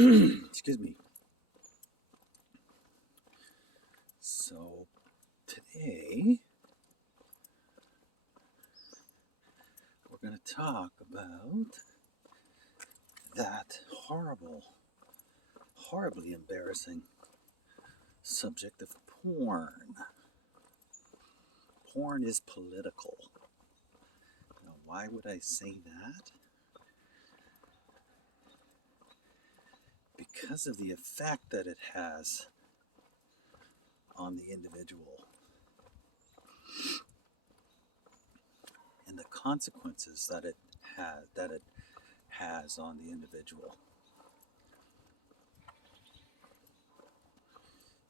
Excuse me. So today we're going to talk about that horribly embarrassing subject of porn. Porn is political. Now, why would I say that? Because of the effect that it has on the individual and the consequences that it has on the individual.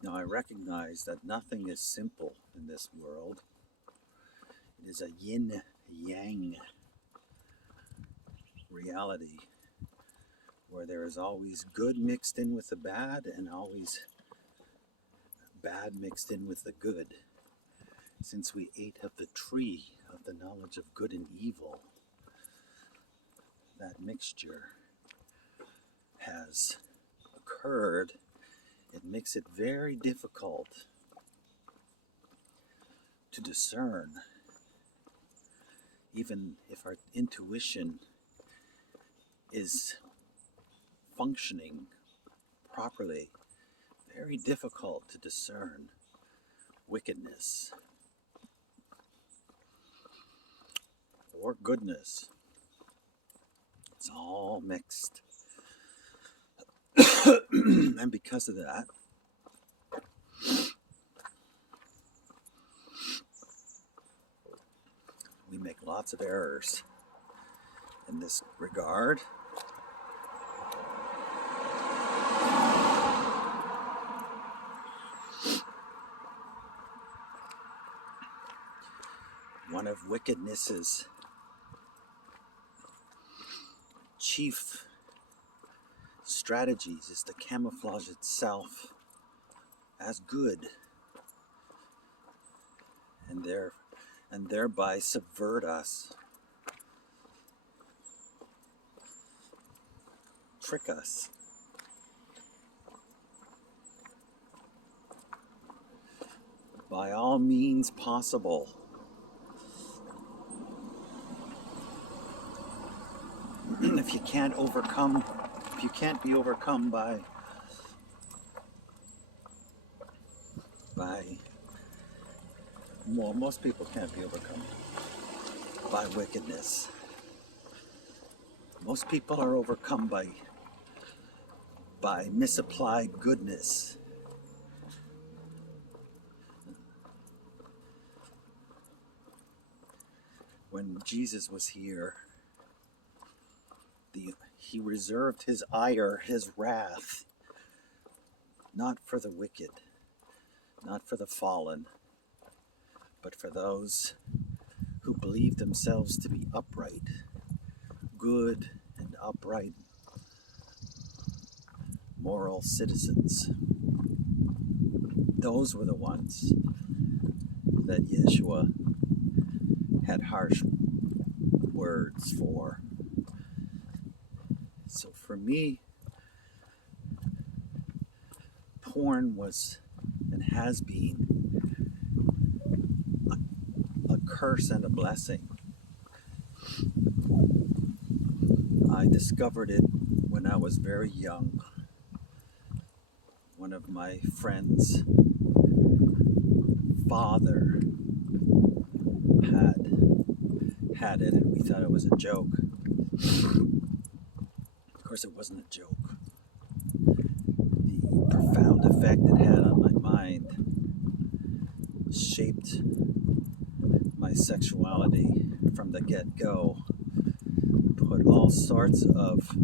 Now, I recognize that nothing is simple in this world. It is a yin-yang reality where there is always good mixed in with the bad and always bad mixed in with the good. Since we ate of the tree of the knowledge of good and evil, that mixture has occurred. It makes it very difficult to discern, even if our intuition is functioning properly, very difficult to discern wickedness or goodness. It's all mixed. And because of that, we make lots of errors in this regard. One of wickedness's chief strategies is to camouflage itself as good and thereby subvert us, trick us. By all means possible. If you can't be overcome by well, most people can't be overcome by wickedness. Most people are overcome by misapplied goodness. When Jesus was here, he reserved his ire, his wrath, not for the wicked, not for the fallen, but for those who believe themselves to be upright, good and upright, moral citizens. Those were the ones that Yeshua had harsh words for. So for me, porn was and has been a curse and a blessing. I discovered it when I was very young. One of my friends' father had it, and we thought it was a joke. Of course, it wasn't a joke. The profound effect it had on my mind shaped my sexuality from the get-go, put all sorts of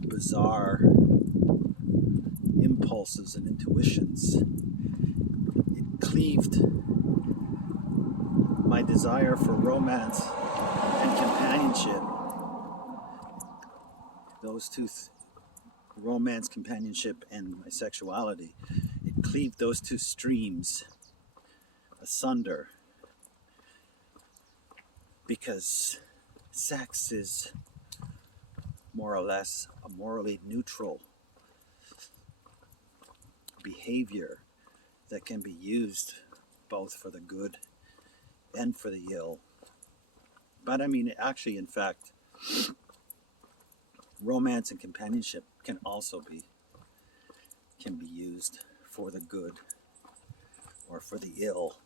bizarre impulses and intuitions. It cleaved my desire for romance and companionship. Those two, romance, companionship, and my sexuality, it cleaved those two streams asunder, because sex is more or less a morally neutral behavior that can be used both for the good and for the ill. But I mean, actually, in fact, romance and companionship can be used for the good or for the ill.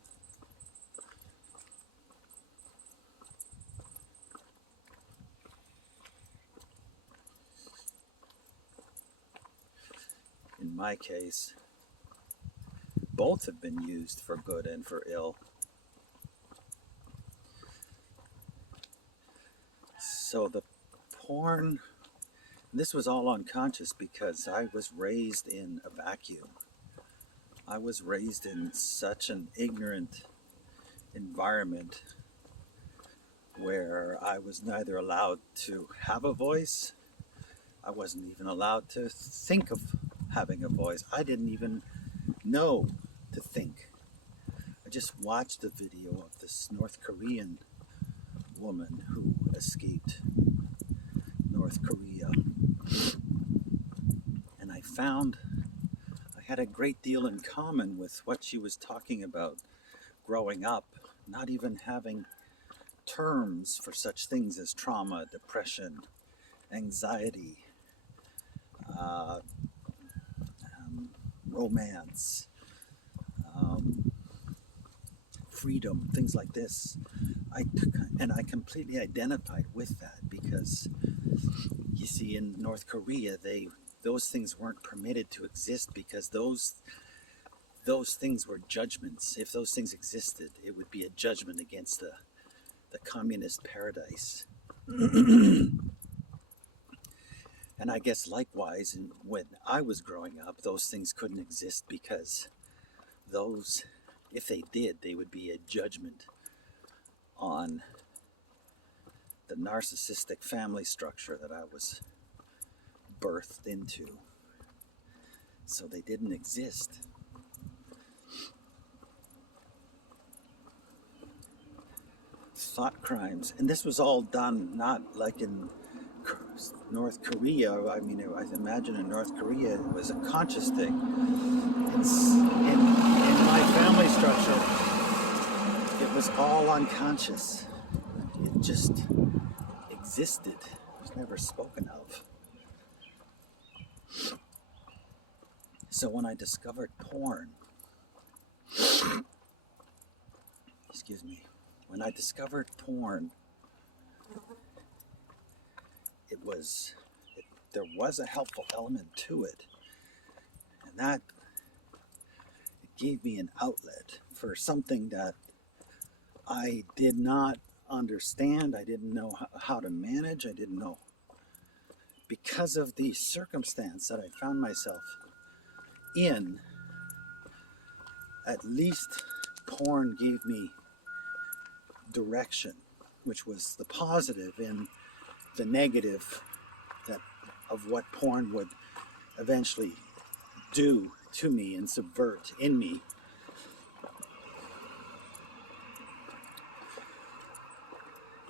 In my case, both have been used for good and for ill. So the porn, this was all unconscious because I was raised in a vacuum. I was raised in such an ignorant environment where I was neither allowed to have a voice, I wasn't even allowed to think of having a voice. I didn't even know to think. I just watched a video of this North Korean woman who escaped North Korea, and I found I had a great deal in common with what she was talking about growing up, not even having terms for such things as trauma, depression, anxiety, romance, freedom, things like this. I completely identified with that because, you see, in North Korea, those things weren't permitted to exist because those things were judgments. If those things existed, it would be a judgment against the communist paradise. And I guess likewise, when I was growing up, those things couldn't exist because if they did, they would be a judgment on the narcissistic family structure that I was birthed into. So they didn't exist. Thought crimes, and this was all done not like in North Korea. I mean, I imagine in North Korea it was a conscious thing. In my family structure, it was all unconscious. It just existed. It was never spoken of. So when I discovered porn, when I discovered porn, there was a helpful element to it, and that it gave me an outlet for something that I did not understand. I didn't know how to manage. I didn't know, because of the circumstance that I found myself in. At least porn gave me direction, which was the positive in the negative of what porn would eventually do to me and subvert in me.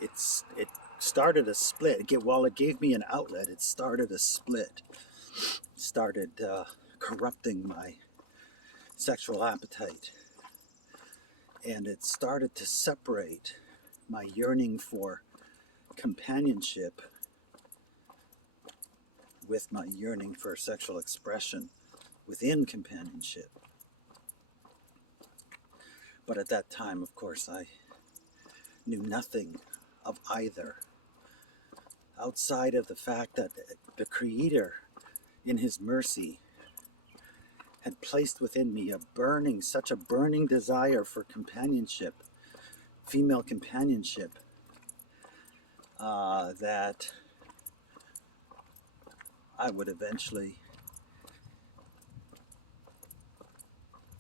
It started a split. While it gave me an outlet, it started a split. It started corrupting my sexual appetite. And it started to separate my yearning for companionship with my yearning for sexual expression within companionship. But at that time, of course, I knew nothing of either, outside of the fact that the Creator, in His mercy, had placed within me such a burning desire for companionship, female companionship, that I would eventually,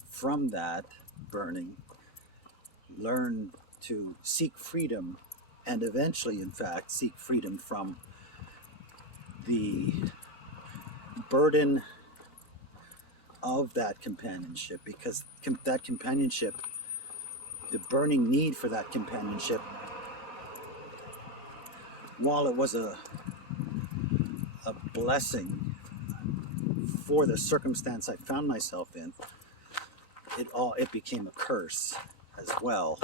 from that burning, learn to seek freedom, and eventually, in fact, seek freedom from the burden of that companionship, because that companionship, the burning need for that companionship, while it was a blessing for the circumstance I found myself in, it became a curse as well.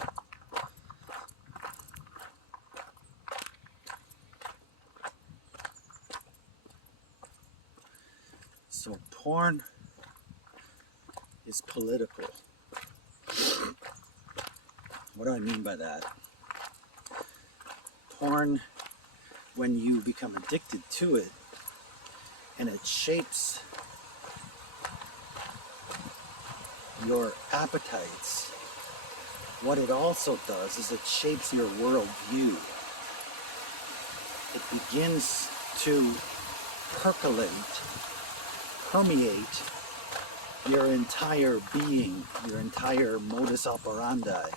So porn is political. What do I mean by that? Porn, when you become addicted to it, and it shapes your appetites, what it also does is it shapes your worldview. It begins to permeate your entire being, your entire modus operandi.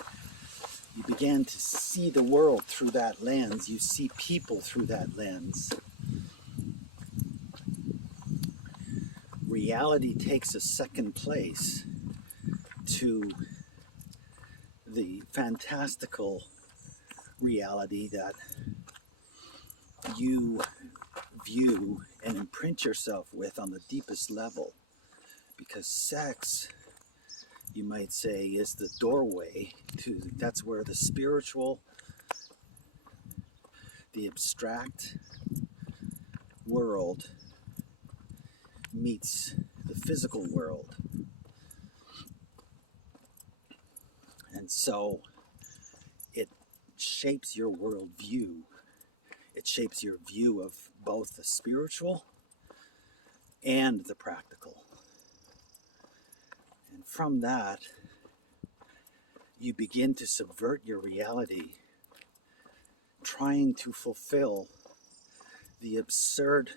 You begin to see the world through that lens. You see people through that lens. Reality takes a second place to the fantastical reality that you view and imprint yourself with on the deepest level. Because sex, you might say, is the doorway to, that's where the spiritual, the abstract world meets the physical world. And so it shapes your worldview. It shapes your view of both the spiritual and the practical. And from that, you begin to subvert your reality, trying to fulfill the absurd,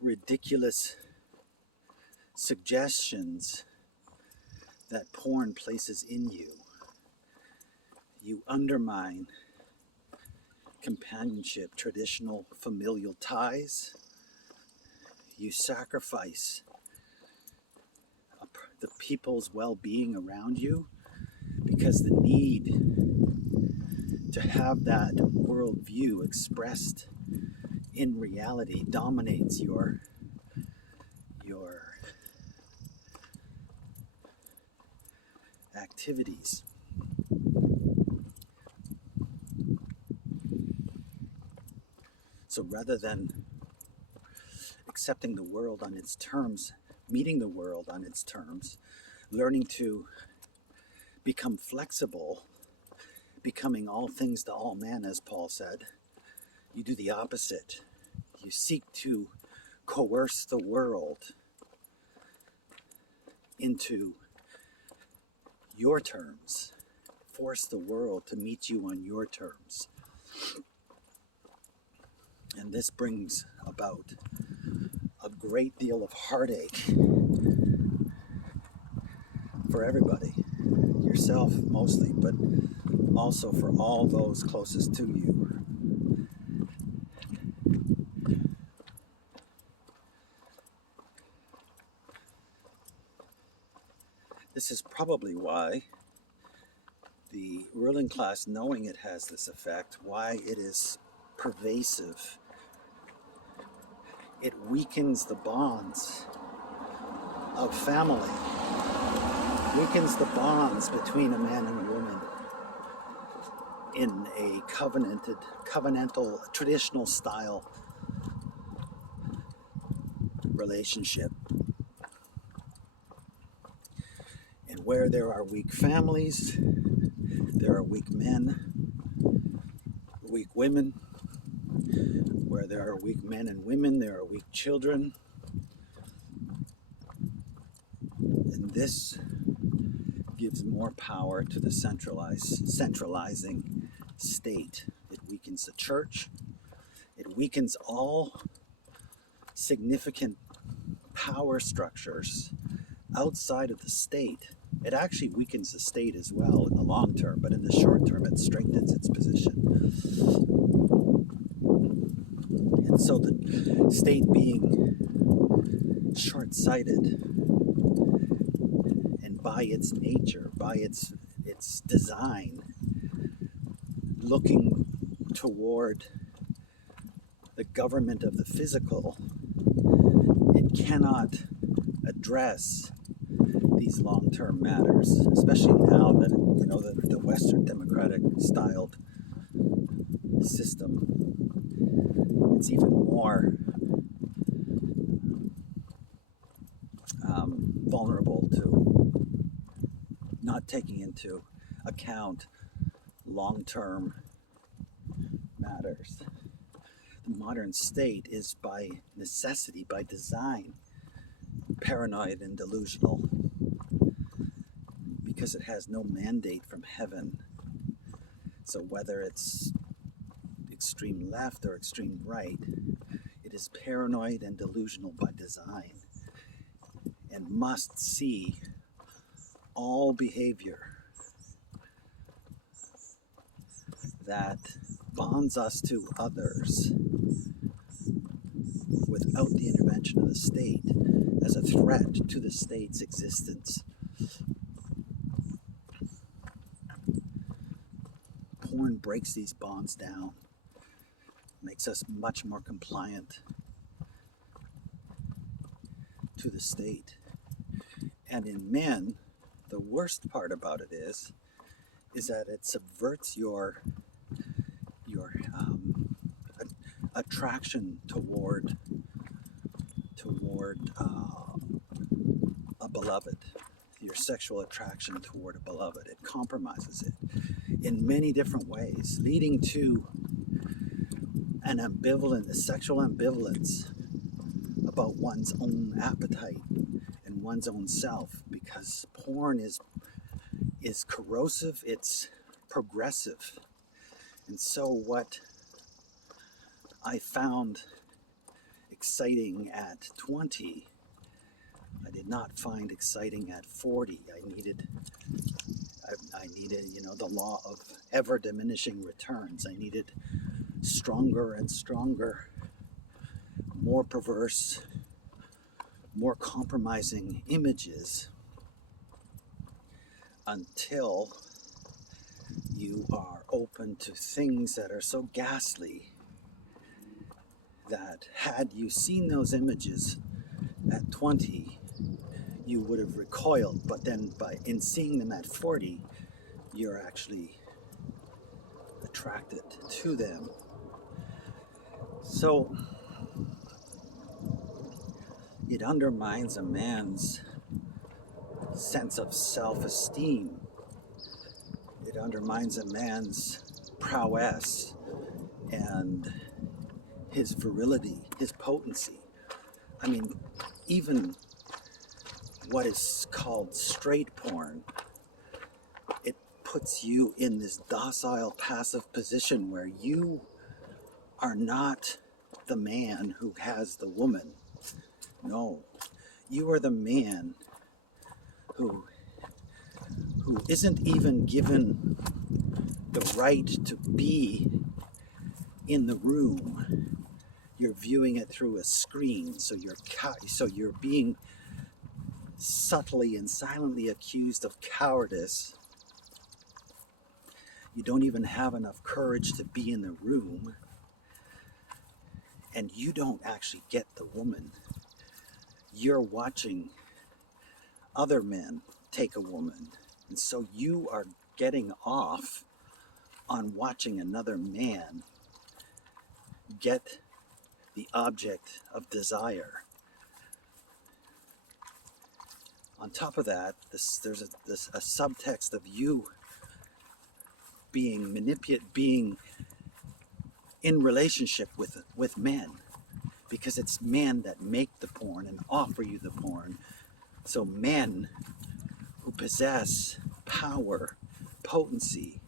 ridiculous suggestions that porn places in you. You undermine companionship, traditional familial ties. You sacrifice the people's well-being around you because the need to have that worldview expressed in reality dominates your activities. So rather than accepting the world on its terms, meeting the world on its terms, learning to become flexible, becoming all things to all men, as Paul said, you do the opposite. You seek to coerce the world into your terms, force the world to meet you on your terms. And this brings about a great deal of heartache for everybody, yourself mostly, but also for all those closest to you. This is probably why the ruling class, knowing it has this effect, why it is pervasive. It weakens the bonds of family, weakens the bonds between a man and a woman in a covenantal, traditional style relationship. And where there are weak families, there are weak men, weak women. Where there are weak men and women, there are weak children. And this gives more power to the centralizing state. It weakens the church. It weakens all significant power structures outside of the state. It actually weakens the state as well in the long term, but in the short term, it strengthens its position. And so the state being short-sighted, and by its nature, by its design, looking toward the government of the physical, it cannot address these long-term matters, especially now that the Western democratic styled system, it's even more vulnerable to not taking into account long-term matters. The modern state is by necessity, by design, paranoid and delusional because it has no mandate from heaven. So whether it's extreme left or extreme right, it is paranoid and delusional by design and must see all behavior that bonds us to others without the intervention of the state as a threat to the state's existence. Porn breaks these bonds down, makes us much more compliant to the state. And in men, the worst part about it is that it subverts your attraction toward a beloved, your sexual attraction toward a beloved. It compromises it in many different ways, leading to a sexual ambivalence about one's own appetite and one's own self, because porn is corrosive, it's progressive. And so what I found exciting at 20, I did not find exciting at 40. I needed, the law of ever diminishing returns. I needed stronger and stronger, more perverse, more compromising images until you are open to things that are so ghastly that had you seen those images at 20, you would have recoiled, but then in seeing them at 40, you're actually attracted to them. So it undermines a man's sense of self-esteem. It undermines a man's prowess and his virility, his potency. I mean, even what is called straight porn, it puts you in this docile, passive position where you are not the man who has the woman. No, you are the man who isn't even given the right to be in the room. You're viewing it through a screen, so you're being subtly and silently accused of cowardice. You don't even have enough courage to be in the room, and you don't actually get the woman. You're watching other men take a woman, and so you are getting off on watching another man get the object of desire. On top of that, there's a subtext of you being in relationship with men, because it's men that make the porn and offer you the porn. So men who possess power, potency,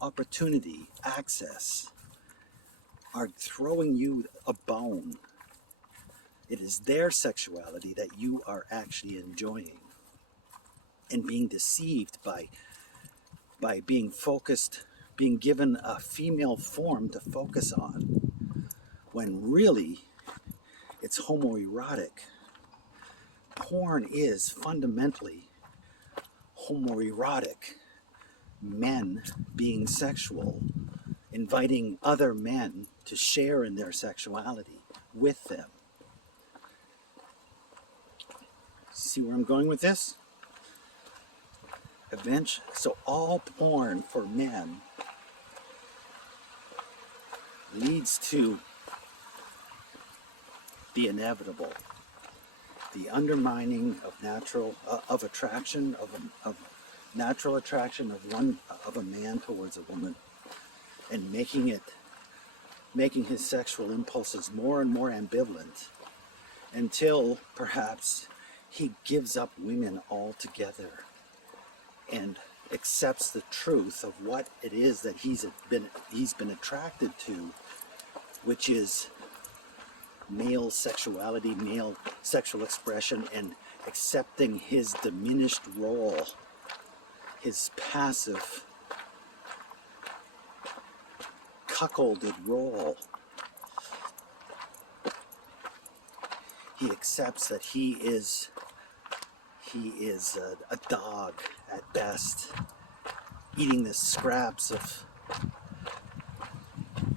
opportunity, access, are throwing you a bone. It is their sexuality that you are actually enjoying and being deceived by being focused, being given a female form to focus on, when really it's homoerotic. Porn is fundamentally homoerotic. Men being sexual, inviting other men to share in their sexuality with them. see where I'm going with this? So all porn for men leads to the inevitable, the undermining of natural attraction of natural attraction of a man towards a woman, and making his sexual impulses more and more ambivalent until perhaps he gives up women altogether and accepts the truth of what it is that he's been attracted to, which is male sexuality, male sexual expression, and accepting his diminished role, his passive, cuckolded role. He accepts that he is a dog at best, eating the scraps of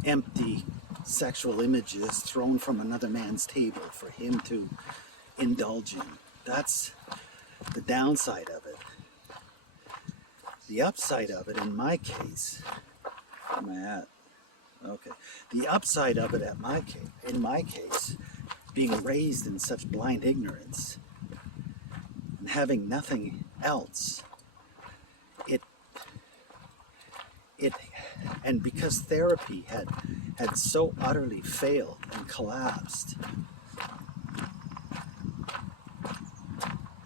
empty sexual images thrown from another man's table for him to indulge in. That's the downside of it. The upside of it, in my case, where am I at? Okay. The upside of it in my case, being raised in such blind ignorance and having nothing else, and because therapy had so utterly failed and collapsed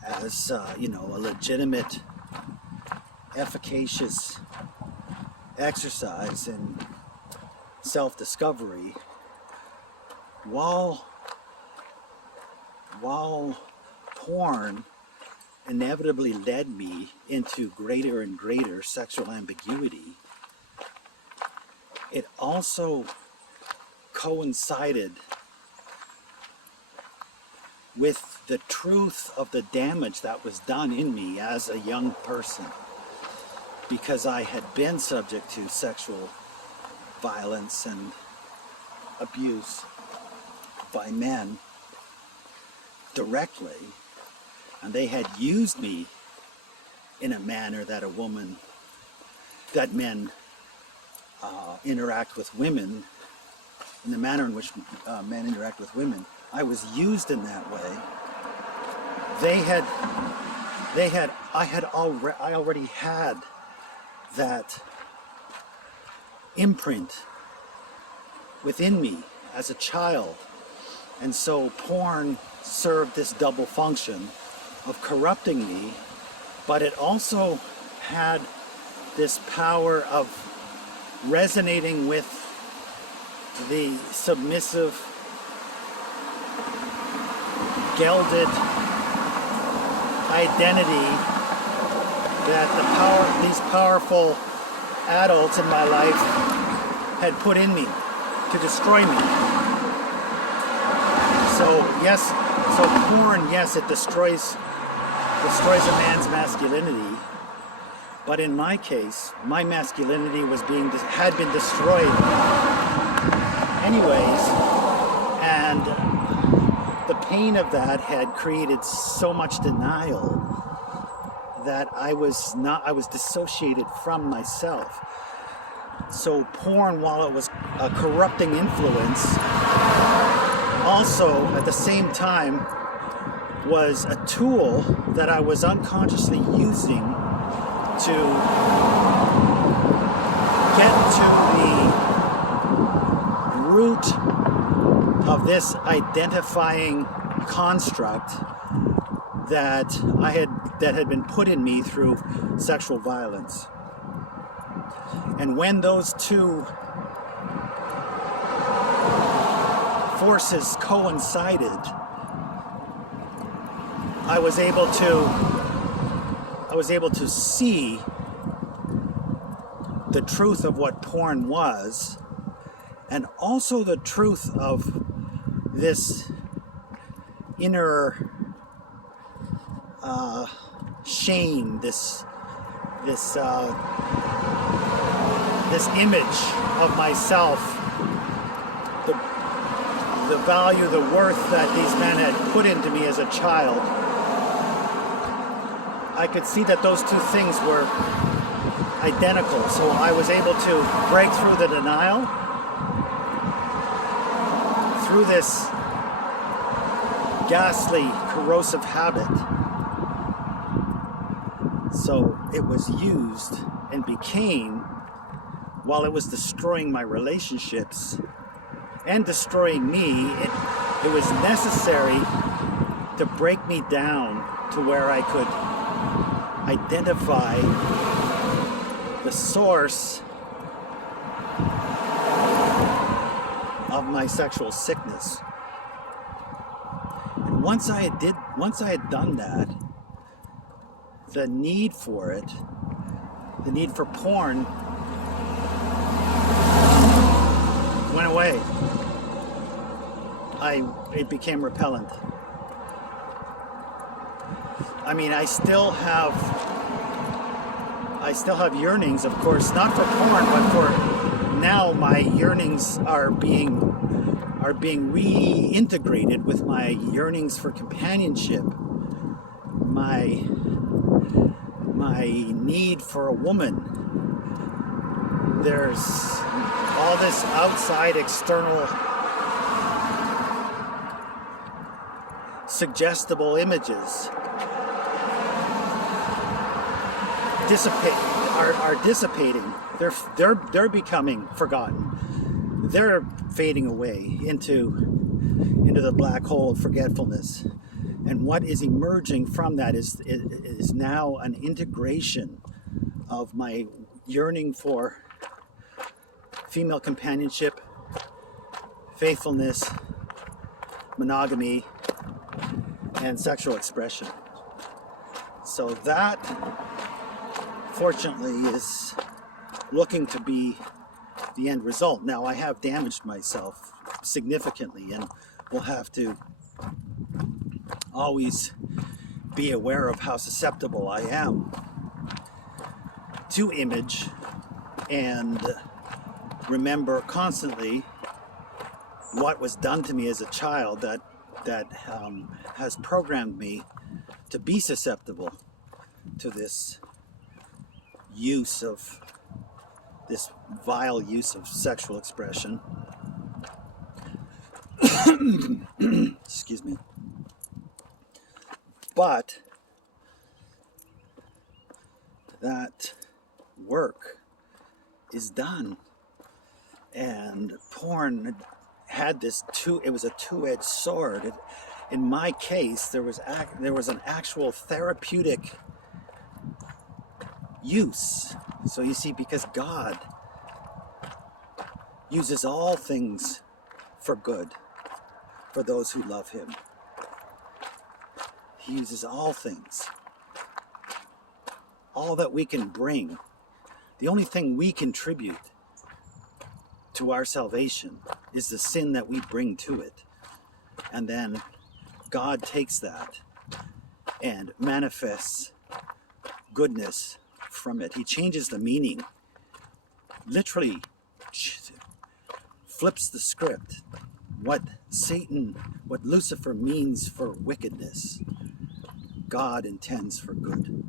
as a legitimate, efficacious exercise in self-discovery, while porn inevitably led me into greater and greater sexual ambiguity, it also coincided with the truth of the damage that was done in me as a young person, because I had been subject to sexual violence and abuse by men directly, and they had used me in a manner that men interact with women, in the manner in which men interact with women. I was used in that way. I already had that imprint within me as a child, and so porn served this double function of corrupting me, but it also had this power of resonating with the submissive, gelded identity that these powerful adults in my life had put in me to destroy me. So porn, yes, it destroys a man's masculinity, but in my case, my masculinity had been destroyed anyways, and the pain of that had created so much denial that I was dissociated from myself. So porn, while it was a corrupting influence, also at the same time was a tool that I was unconsciously using to get to the root of this identifying construct that had been put in me through sexual violence. And when those two forces coincided, I was able to see the truth of what porn was, and also the truth of this inner shame, this image of myself, the value, the worth that these men had put into me as a child, I could see that those two things were identical. So I was able to break through the denial, through this ghastly, corrosive habit. So it was used and became, while it was destroying my relationships and destroying me, it was necessary to break me down to where I could identify the source of my sexual sickness. And once I had done that, the need for it, the need for porn, went away. It became repellent. I mean, I still have yearnings, of course, not for porn, but for now my yearnings are being reintegrated with my yearnings for companionship, my need for a woman. There's all this outside external suggestible images are dissipating. They're becoming forgotten. They're fading away into the black hole of forgetfulness. And what is emerging from that is now an integration of my yearning for female companionship, faithfulness, monogamy, and sexual expression. So that, fortunately, is looking to be the end result. Now, I have damaged myself significantly, and will have to always be aware of how susceptible I am to image, and remember constantly what was done to me as a child that has programmed me to be susceptible to this vile use of sexual expression. Excuse me. But that work is done, and porn had it was a two-edged sword. In my case, there was an actual therapeutic use. So you see, because God uses all things for good for those who love him. He uses all things. All that we can bring. The only thing we contribute to our salvation is the sin that we bring to it. And then God takes that and manifests goodness from it. He changes the meaning. Literally flips the script. What Lucifer means for wickedness, God intends for good.